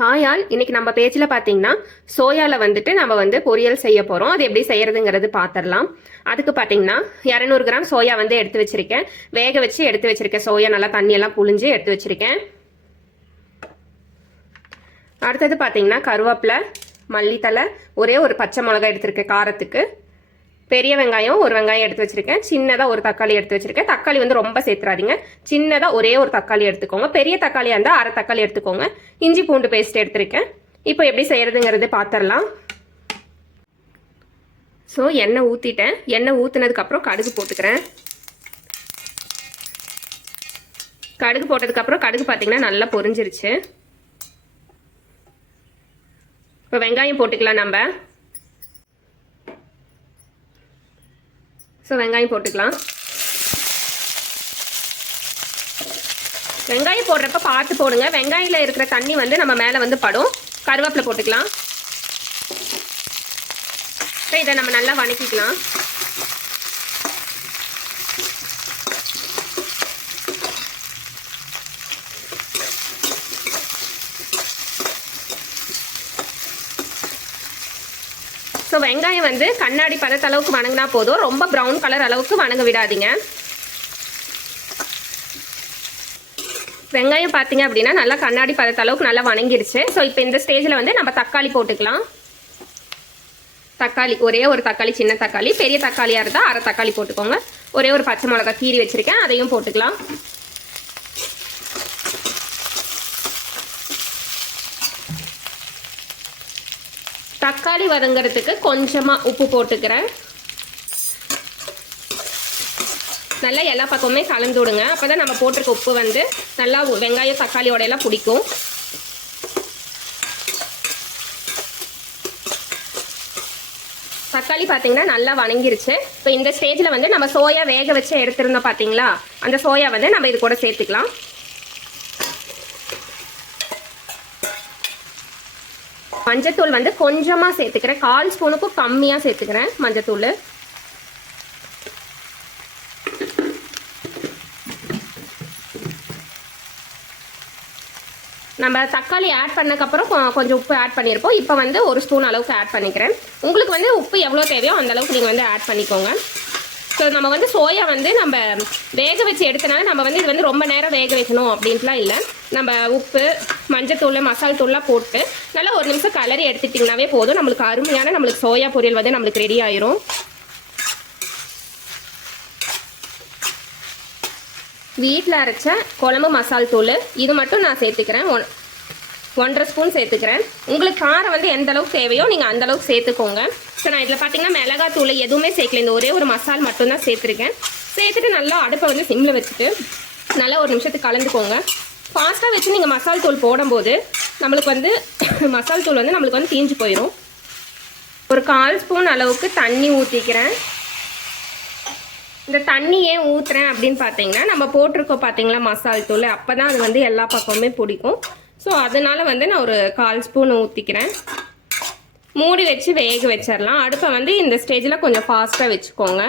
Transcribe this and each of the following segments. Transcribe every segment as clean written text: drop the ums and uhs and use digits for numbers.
Hi all, இன்னைக்கு நம்ம பேஜில் பார்த்தீங்கன்னா சோயாவில் வந்துட்டு நம்ம வந்து பொரியல் செய்ய போகிறோம். அது எப்படி செய்யறதுங்கிறது பார்த்துடலாம். அதுக்கு பார்த்தீங்கன்னா 200 கிராம் சோயா வந்து எடுத்து வச்சிருக்கேன். வேக வச்சு எடுத்து வச்சிருக்கேன். சோயா நல்லா தண்ணியெல்லாம் புழிஞ்சு எடுத்து வச்சிருக்கேன். அடுத்தது பார்த்தீங்கன்னா கருவேப்பிலை, மல்லித்தலை, ஒரே ஒரு பச்சை மிளகாய் எடுத்திருக்கேன் காரத்துக்கு. பெரிய வெங்காயம் ஒரு வெங்காயம் எடுத்து வச்சிருக்கேன். சின்னதாக ஒரு தக்காளி எடுத்து வச்சிருக்கேன். தக்காளி வந்து ரொம்ப சேர்த்துறாதீங்க. சின்னதாக ஒரே ஒரு தக்காளி எடுத்துக்கோங்க. பெரிய தக்காளியாக இருந்தால் அரை தக்காளி எடுத்துக்கோங்க. இஞ்சி பூண்டு பேஸ்ட் எடுத்திருக்கேன். இப்போ எப்படி செய்யறதுங்கிறது பார்த்துடலாம். ஸோ எண்ணெய் ஊற்றிட்டேன். எண்ணெய் ஊற்றினதுக்கப்புறம் கடுகு போட்டுக்கிறேன். கடுகு போட்டதுக்கப்புறம் கடுகு பார்த்தீங்கன்னா நல்லா பொரிஞ்சிருச்சு. இப்போ வெங்காயம் போட்டுக்கலாம் நம்ம. ஸோ வெங்காயம் போட்டுக்கலாம். வெங்காயம் போடுறப்ப பார்த்து போடுங்க. வெங்காயத்தில் இருக்கிற தண்ணி வந்து நம்ம மேலே வந்து படும். கருவேப்பிலை போட்டுக்கலாம். ஸோ இதை நம்ம நல்லா வதக்கிக்கலாம். ஸோ வெங்காயம் வந்து கண்ணாடி பதத்தளவுக்கு வணங்கினா போதும். ரொம்ப ப்ரௌன் கலர் அளவுக்கு வணங்க விடாதீங்க. வெங்காயம் பார்த்தீங்க அப்படின்னா நல்லா கண்ணாடி பதத்தளவுக்கு நல்லா வணங்கிருச்சு. ஸோ இப்போ இந்த ஸ்டேஜில் வந்து நம்ம தக்காளி போட்டுக்கலாம். தக்காளி ஒரே ஒரு தக்காளி, சின்ன தக்காளி. பெரிய தக்காளியாக இருந்தால் அரை தக்காளி போட்டுக்கோங்க. ஒரே ஒரு பச்சை மிளகாய் கீறி வச்சுருக்கேன், அதையும் போட்டுக்கலாம். தக்காளி வதங்கிறதுக்கு கொஞ்சமாக உப்பு போட்டுக்கிறேன். நல்லா எல்லா பக்கமுமே கலந்து விடுங்க. அப்போ தான் நம்ம போட்டிருக்க உப்பு வந்து நல்லா வெங்காயம் தக்காளியோட எல்லாம் பிடிக்கும். தக்காளி பார்த்தீங்கன்னா நல்லா வணங்கிருச்சு. இப்போ இந்த ஸ்டேஜில் வந்து நம்ம சோயா வேக வச்சு எடுத்துருந்தோம் பார்த்தீங்களா, அந்த சோயா வந்து நம்ம இது கூட சேர்த்துக்கலாம். மஞ்சத்தூள் வந்து கொஞ்சமாக சேர்த்துக்கிறேன். 1/4 ஸ்பூனுக்கும் கம்மியாக சேர்த்துக்கிறேன் மஞ்சத்தூள். நம்ம தக்காளி ஆட் பண்ணக்கப்புறம் கொஞ்சம் உப்பு ஆட் பண்ணியிருப்போம். இப்போ வந்து 1 ஸ்பூன் அளவுக்கு ஆட் பண்ணிக்கிறேன். உங்களுக்கு வந்து உப்பு எவ்வளோ தேவையோ அந்த அளவுக்கு நீங்கள் வந்து ஆட் பண்ணிக்கோங்க. ஸோ நம்ம வந்து சோயா வந்து நம்ம வேக வச்சு எடுத்தனால நம்ம வந்து இது வந்து ரொம்ப நேரம் வேக வைக்கணும் அப்படின்ட்டுலாம் இல்லை. நம்ம உப்பு, மஞ்சத்தூள், மசால் தூள்லாம் போட்டு நல்லா 1 நிமிஷம் கலரி எடுத்துட்டிங்கனாவே போதும். நம்மளுக்கு அருமையான நம்மளுக்கு சோயா பொரியல் வந்து நம்மளுக்கு ரெடி ஆயிரும். வீட்டில் அரைச்ச குழம்பு மசால் தூள் இது மட்டும் நான் சேர்த்துக்கிறேன். 1.5 ஸ்பூன் சேர்த்துக்கிறேன். உங்களுக்கு காரம் வந்து எந்த அளவுக்கு தேவையோ நீங்கள் அந்த அளவுக்கு சேர்த்துக்கோங்க. ஸோ நான் இதில் பார்த்தீங்கன்னா மிளகாய் தூள் எதுவுமே சேர்க்கல. இந்த ஒரே ஒரு மசால் மட்டும்தான் சேர்த்துருக்கேன். சேர்த்துட்டு நல்லா அடுப்பை வந்து சிம்மில் வச்சுட்டு நல்லா 1 நிமிஷத்துக்கு கலந்துக்கோங்க. ஃபாஸ்ட்டாக வச்சு நீங்கள் மசால் தூள் போடும்போது நம்மளுக்கு வந்து மசால் தூள் வந்து நம்மளுக்கு வந்து தீஞ்சு போயிடும். ஒரு 1/4 ஸ்பூன் அளவுக்கு தண்ணி ஊற்றிக்கிறேன். இந்த தண்ணி ஏன் ஊற்றுறேன் அப்படின்னு பார்த்தீங்கன்னா, நம்ம போட்டிருக்கோம் பார்த்தீங்களா மசால் தூள், அப்போ தான் அது வந்து எல்லா பக்கமுமே பிடிக்கும். ஸோ அதனால் வந்து நான் ஒரு 1/4 ஸ்பூன் ஊற்றிக்கிறேன். மூடி வச்சு வேக வச்சிடலாம். அடுப்பை வந்து இந்த ஸ்டேஜில் கொஞ்சம் ஃபாஸ்ட்டாக வச்சுக்கோங்க.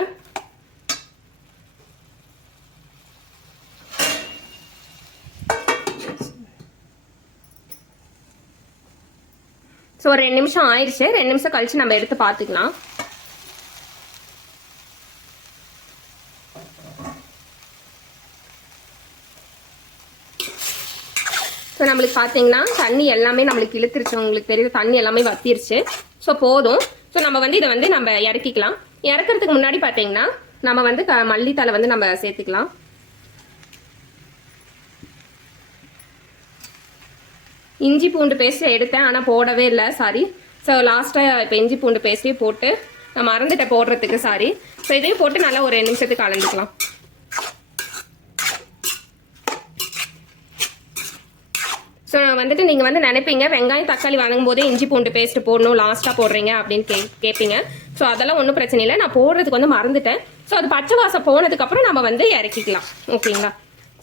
ஸோ ஒரு 2 நிமிஷம் ஆயிடுச்சு. 2 நிமிஷம் கழித்து நம்ம எடுத்து பார்த்துக்கலாம். ஸோ நம்மளுக்கு பார்த்தீங்கன்னா தண்ணி எல்லாமே நம்மளுக்கு இழுத்துருச்சு. உங்களுக்கு தெரியுது, தண்ணி எல்லாமே வத்திருச்சு. ஸோ போதும். ஸோ நம்ம வந்து இதை வந்து நம்ம இறக்கிக்கலாம். இறக்கிறதுக்கு முன்னாடி பார்த்தீங்கன்னா நம்ம வந்து மல்லித்தலை வந்து நம்ம சேர்த்துக்கலாம். இஞ்சி பூண்டு பேஸ்ட் எடுத்தேன், ஆனால் போடவே இல்லை, சாரி. ஸோ லாஸ்ட்டாக இப்போ இஞ்சி பூண்டு பேஸ்ட்டே போட்டு நான் மறந்துட்டேன் போடுறதுக்கு, சாரி. ஸோ இதையும் போட்டு நல்லா ஒரு 2 நிமிஷத்துக்கு கலந்துக்கலாம். ஸோ வந்துட்டு நீங்கள் வந்து நினைப்பீங்க வெங்காயம் தக்காளி வதங்கும் போதே இஞ்சி பூண்டு பேஸ்ட் போடணும், லாஸ்ட்டாக போடுறீங்க அப்படின்னு கேட்பீங்க. ஸோ அதெல்லாம் ஒன்றும் பிரச்சனை இல்லை. நான் போடுறதுக்கு வந்து மறந்துட்டேன். ஸோ அது பச்சை வாசம் போனதுக்கப்புறம் நம்ம வந்து இறக்கிக்கலாம். ஓகேங்களா?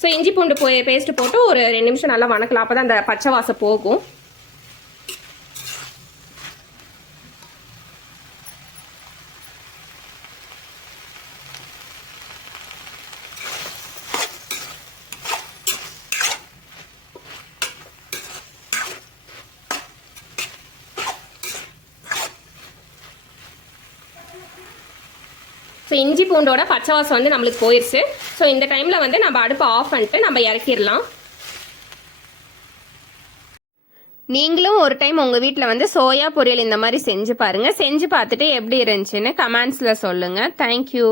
ஸோ இஞ்சி பூண்டு பேஸ்ட் போட்டு ஒரு 2 நிமிஷம் நல்லா வணக்கலாம். அப்போ தான் அந்த பச்சை வாசம் போகும். ஸோ இஞ்சி பூண்டோட பச்சை வாசம் வந்து நம்மளுக்கு போயிடுச்சு. ஸோ இந்த டைமில் வந்து நம்ம அடுப்பை ஆஃப் பண்ணிட்டு நம்ம இறக்கிடலாம். நீங்களும் ஒரு டைம் உங்கள் வீட்டில் வந்து சோயா பொரியல் இந்த மாதிரி செஞ்சு பாருங்கள். செஞ்சு பார்த்துட்டு எப்படி இருந்துச்சுன்னு கமெண்ட்ஸில் சொல்லுங்கள். தேங்க்யூ.